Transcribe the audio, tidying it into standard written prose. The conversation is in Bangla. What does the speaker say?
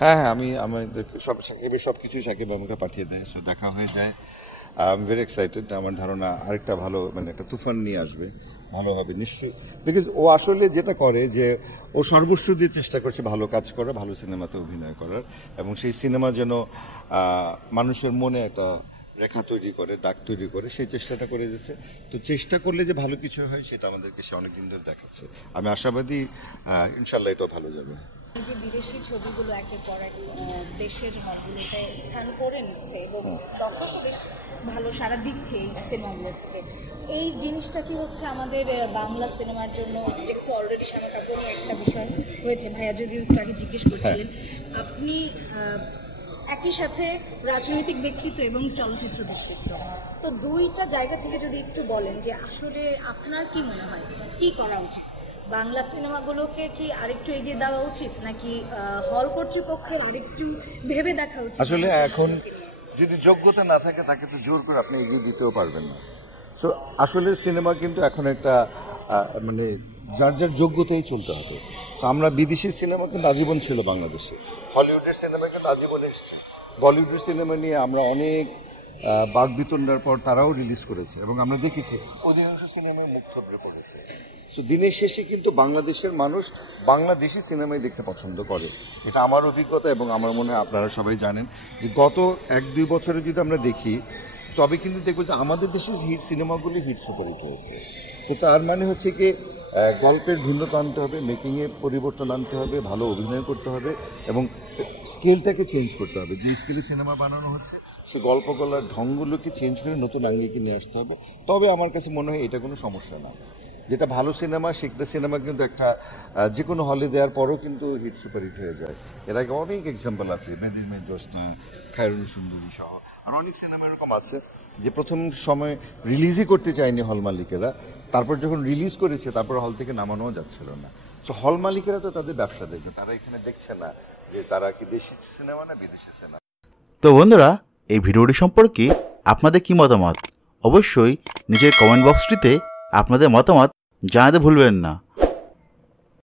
হ্যাঁ, হ্যাঁ, আমাদেরকে সাকিবের সবকিছুই সাকিব আমাকে পাঠিয়ে দেয়। সো দেখা হয়ে যায়। I am very excited. আমার ধারণা আরেকটা ভালো মানে একটা তুফান নিয়ে আসবে। ভালো হবে নিশ্চয়ই। বিকজ ও আসলে যেটা করে যে ও সর্বস্ব দিয়ে চেষ্টা করছে ভালো কাজ করার, ভালো সিনেমাতে অভিনয় করার, এবং সেই সিনেমা যেন মানুষের মনে একটা রেখা তৈরি করে, দাগ তৈরি করে, সেই চেষ্টাটা করে যাচ্ছে। তো চেষ্টা করলে যে ভালো কিছু হয় সেটা আমাদেরকে সে অনেকদিন ধরে দেখাচ্ছে। আমি আশাবাদী ইনশাল্লাহ এটাও ভালো যাবে। এই যে বিদেশি ছবিগুলো একের পর এক দেশের হলগুলোতে স্থান করে নিচ্ছে এবং দর্শকও বেশ ভালো সাড়া দিচ্ছে এই সিনেমাগুলো থেকে, এই জিনিসটা কি হচ্ছে আমাদের বাংলা সিনেমার জন্য, যেহেতু অলরেডি শ্যামা কাপুরও একটা বিষয় হয়েছে, ভাইয়া যদিও একটু আগে জিজ্ঞেস করছিলেন, আপনি একই সাথে রাজনৈতিক ব্যক্তিত্ব এবং চলচ্চিত্র ব্যক্তিত্ব, তো দুইটা জায়গা থেকে যদি একটু বলেন যে আসলে আপনার কি মনে হয় কি করা উচিত? বাংলা সিনেমাগুলোকে কি আরেকটু এগিয়ে দেওয়া উচিত, নাকি হল কর্তৃপক্ষের আরেকটু ভেবে দেখা উচিত? আসলে এখন যদি যোগ্যতা না থাকে তাকে তো জোর করে আপনি এগিয়ে দিতেও পারবেন না। সো আসলে সিনেমা কিন্তু এখন একটা মানে যার যার যোগ্যতাই চলতে হবে। তো আমরা বিদেশি সিনেমা কিন্তু আজীবন ছিল বাংলাদেশে, হলিউডের সিনেমা কিন্তু আজীবন এসেছে, বলিউডের সিনেমা নিয়ে আমরা অনেক বাকবিতণ্ডার পর তারাও রিলিজ করেছে এবং আমরা দেখেছি অধিকাংশ সিনেমায় মুখ থবড়ে পড়েছে। সো দিনের শেষে কিন্তু বাংলাদেশের মানুষ বাংলাদেশি সিনেমাই দেখতে পছন্দ করে, এটা আমার অভিজ্ঞতা এবং আমার মনে হয় আপনারা সবাই জানেন যে গত 1-2 বছরে যদি আমরা দেখি তবে কিন্তু দেখবো যে আমাদের দেশের হিট সিনেমাগুলি হিট সুপারহিট হয়েছে। তো তার মানে হচ্ছে কি গল্পের ভিন্নতা আনতে হবে, মেকিংয়ে পরিবর্তন আনতে হবে, ভালো অভিনয় করতে হবে এবং স্কেলটাকে চেঞ্জ করতে হবে। যে স্কেলে সিনেমা বানানো হচ্ছে সে গল্প গলার ঢংগুলোকে চেঞ্জ করে নতুন আঙ্গিকে নিয়ে আসতে হবে। তবে আমার কাছে মনে হয় এটা কোনো সমস্যা না। যেটা ভালো সিনেমা সেটা সিনেমা কিন্তু একটা যে কোনো হলে দেওয়ার পরও কিন্তু হিট সুপারহিট হয়ে যায়। এর আগে অনেক এক্সাম্পল আছে, মেদির মেন জ্যোৎস্না, খায়রুল সুন্দরী সহ আর অনেক সিনেমা এরকম আছে যে প্রথম সময় রিলিজই করতে চায়নি হল মালিকেরা, তারপর যখন রিলিজ করেছে তারপর হল থেকে নামানোও যাচ্ছিল না। সো হল মালিকেরা তো তাদের ব্যবসা দেখবে, তারা এখানে দেখছে না যে তারা কি দেশি সিনেমা না বিদেশি সিনেমা। তো বন্ধুরা, এই ভিডিওটি সম্পর্কে আপনাদের কি মতামত? অবশ্যই নিজের কমেন্ট বক্সটিতে আপনাদের মতামত জানাতে ভুলবেন না।